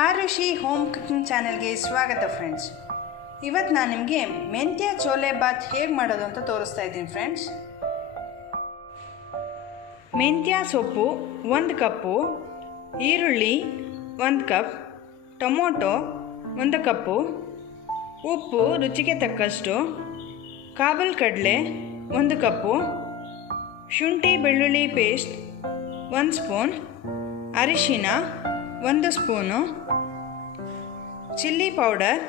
Arushi home cooking ಚಾನೆಲ್ಗೆ ಸ್ವಾಗತ friends. ಇವತ್ತು ನಾನು ನಿಮಗೆ ಮೆಂತ್ಯ ಚೋಲೆ ಬಾತ್ ಹೇಗೆ ಮಾಡೋದು ಅಂತ ತೋರಿಸ್ತಾ ಇದ್ದೀನಿ ಫ್ರೆಂಡ್ಸ್. ಮೆಂತ್ಯ ಸೊಪ್ಪು 1 ಕಪ್ಪು, ಈರುಳ್ಳಿ 1 ಕಪ್, ಟೊಮೊಟೊ 1 ಕಪ್ಪು, ಉಪ್ಪು ರುಚಿಗೆ ತಕ್ಕಷ್ಟು, ಕಾಬೂಲ್ ಕಡಲೆ 1 ಕಪ್ಪು, ಶುಂಠಿ ಬೆಳ್ಳುಳ್ಳಿ ಪೇಸ್ಟ್ 1 ಸ್ಪೂನ್, ಅರಿಶಿನ 1 ಸ್ಪೂನು, ಚಿಲ್ಲಿ ಪೌಡರ್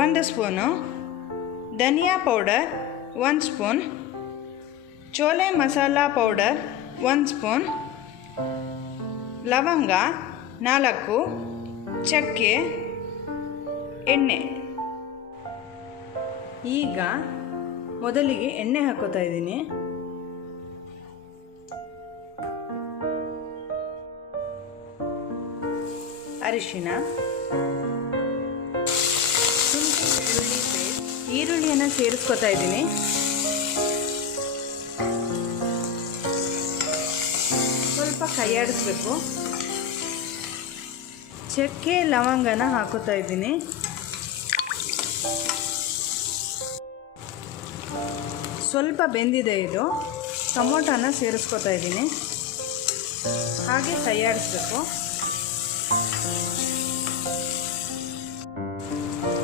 1 ಸ್ಪೂನು, ಧನಿಯಾ powder 1 spoon, chole masala powder 1 spoon, ಲವಂಗ 4, ಚಕ್ಕೆ, ಎಣ್ಣೆ. ಈಗ ಮೊದಲಿಗೆ ಎಣ್ಣೆ ಹಾಕೋತಾ ಇದ್ದೀನಿ. ಅರಿಶಿನ, ಶುಂಠಿ ಬೆಳ್ಳುಳ್ಳಿ ಪೇಸ್ಟ್, ಈರುಳ್ಳಿಯನ್ನು ಸೇರಿಸ್ಕೊತಾ ಇದ್ದೀನಿ. ಸ್ವಲ್ಪ ಕೈಯಾಡಿಸ್ಬೇಕು. ಚಕ್ಕೆ ಲವಂಗನ ಹಾಕೋತಾ ಇದ್ದೀನಿ. ಸ್ವಲ್ಪ ಬೆಂದಿದೆ ಇದು. ಟೊಮೊಟೊನ ಸೇರಿಸ್ಕೊತಾ ಇದ್ದೀನಿ. ಹಾಗೆ ಕೈಯಾಡಿಸ್ಬೇಕು.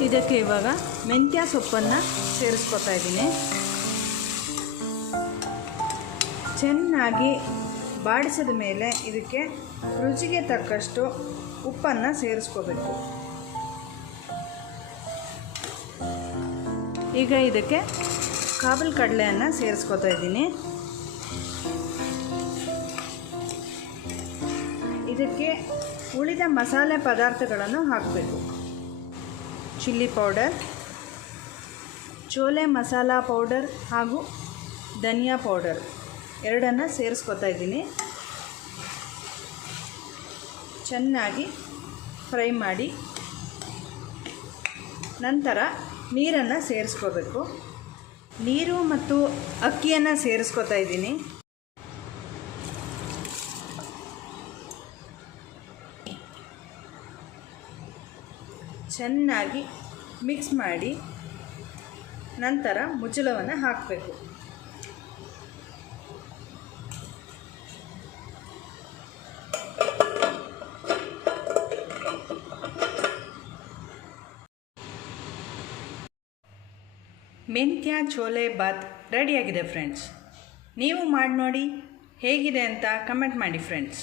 ಇದಕ್ಕೆ ಇವಾಗ ಮೆಂತ್ಯ ಸೊಪ್ಪನ್ನು ಸೇರಿಸ್ಕೊತಾ ಇದ್ದೀನಿ. ಚೆನ್ನಾಗಿ ಬಾಡಿಸಿದ ಮೇಲೆ ಇದಕ್ಕೆ ರುಚಿಗೆ ತಕ್ಕಷ್ಟು ಉಪ್ಪನ್ನು ಸೇರಿಸ್ಕೋಬೇಕು. ಈಗ ಇದಕ್ಕೆ ಕಾಬೂಲ್ ಕಡಲೆಯನ್ನು ಸೇರಿಸ್ಕೊತಾ ಇದ್ದೀನಿ. ಇದಕ್ಕೆ ಉಳಿದ ಮಸಾಲೆ ಪದಾರ್ಥಗಳನ್ನು ಹಾಕಬೇಕು. Chilli powder, chole masala powder ಹಾಗೂ ಧನಿಯಾ ಪೌಡರ್ ಎರಡನ್ನು ಸೇರಿಸ್ಕೊತಾ ಇದ್ದೀನಿ. ಚೆನ್ನಾಗಿ ಫ್ರೈ ಮಾಡಿ ನಂತರ ನೀರನ್ನು ಸೇರಿಸ್ಕೋಬೇಕು. ನೀರು ಮತ್ತು ಅಕ್ಕಿಯನ್ನು ಸೇರಿಸ್ಕೊತಾ ಇದ್ದೀನಿ. ಚೆನ್ನಾಗಿ ಮಿಕ್ಸ್ ಮಾಡಿ ನಂತರ ಮುಚ್ಚಳವನ್ನು ಹಾಕಬೇಕು. ಮೆಂತ್ಯ ಚೋಲೆ ಬಾತ್ ರೆಡಿಯಾಗಿದೆ ಫ್ರೆಂಡ್ಸ್. ನೀವು ಮಾಡಿ ನೋಡಿ ಹೇಗಿದೆ ಅಂತ ಕಮೆಂಟ್ ಮಾಡಿ ಫ್ರೆಂಡ್ಸ್.